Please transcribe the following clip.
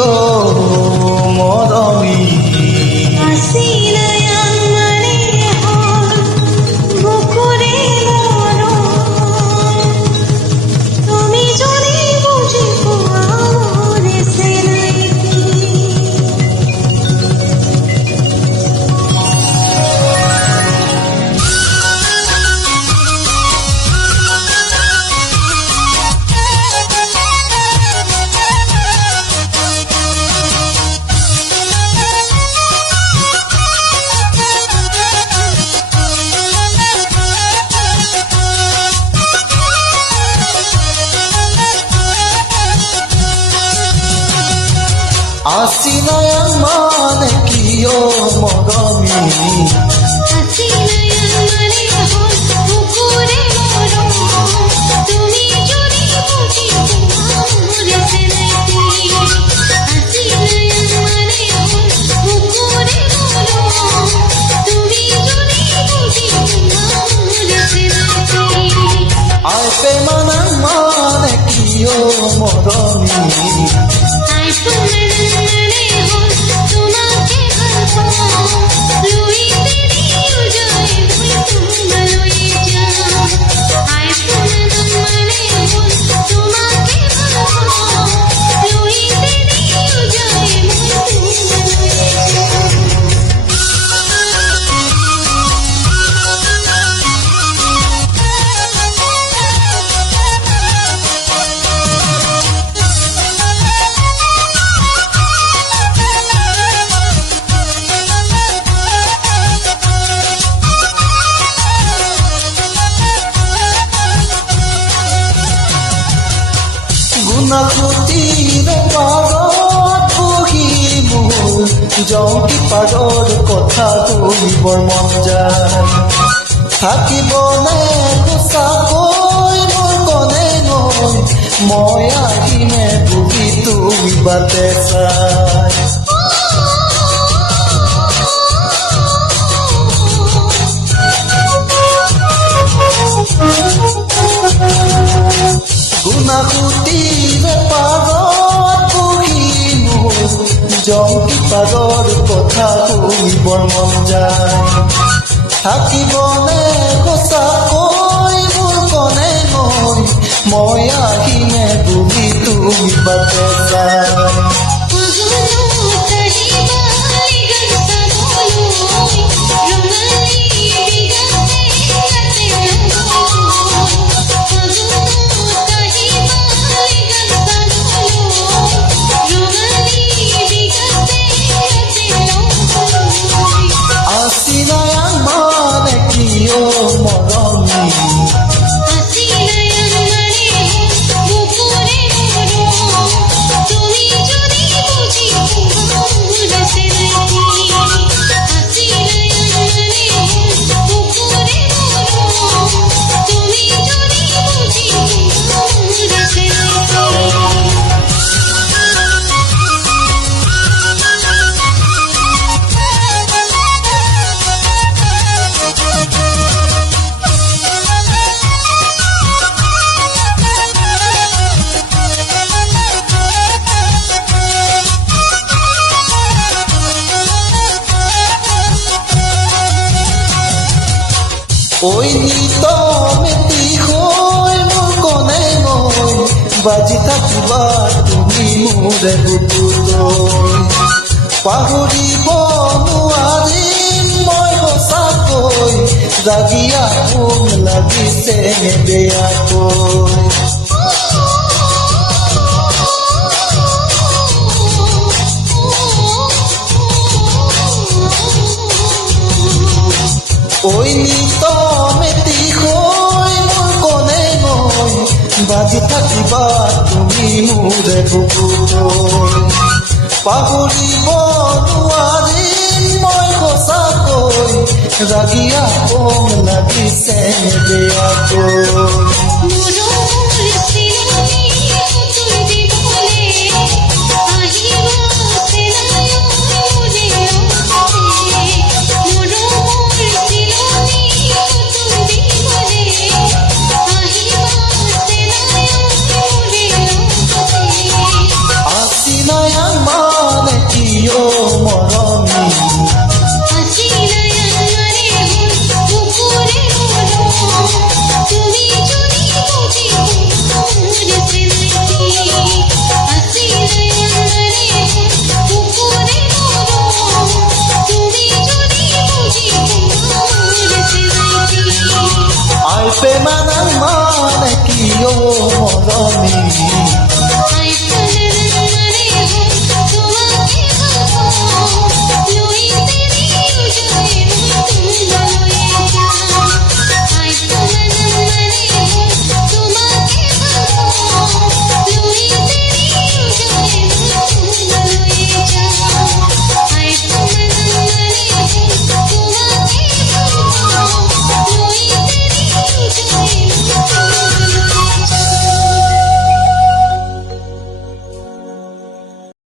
কিয় মৰমী Asinaya mane kiyo morami Asinaya mane hol bukure moro tumi jodi buji amore senati Asinaya mane hol bukure moro tumi jodi buji amore senati Ay pe mana mane kiyo morami Ay tumne গুণাকুটিৰে পাৰত বহি মোৰ জংকি পাৰৰ কথা শুনিবৰ মন যায় থাকিবনে সঁচাকৈ মোৰ কনে নৈ মই আহিমে বুজি তুমি বাটে চাই গুণাকুটিৰে পাৰত বহি মোৰ জংকি পাৰৰ কথা শুনিবৰ মন যায় থাকিবনে সঁচাকৈ মোৰ কনে নৈ মই আহিমে বুজি তুমি বাটে চাই Asinaya mane kiyo morami Asinaya mane bukure moro tumi jodi buji amore senati Asinaya mane bukure moro tumi jodi buji amore senati ঐ নিত মেটি হৈ মোৰ কনে নৈ বাজি থাকিবা তুমি মোৰে বুকুলৈ পাহৰিব নোৱাৰিম মই সঁচাকৈ জাগিয়া কোন লাগিছে বেয়াকৈ ঐ নিত মেটি হৈ মোৰ কনে নৈ বাজি থাকিবা তুমি মোৰে বুকুলৈ পাহৰিব নোৱাৰিম মই সঁচাকৈ ৰাগিয়া কোন লাগিছে বেয়াকৈ Asinaya অ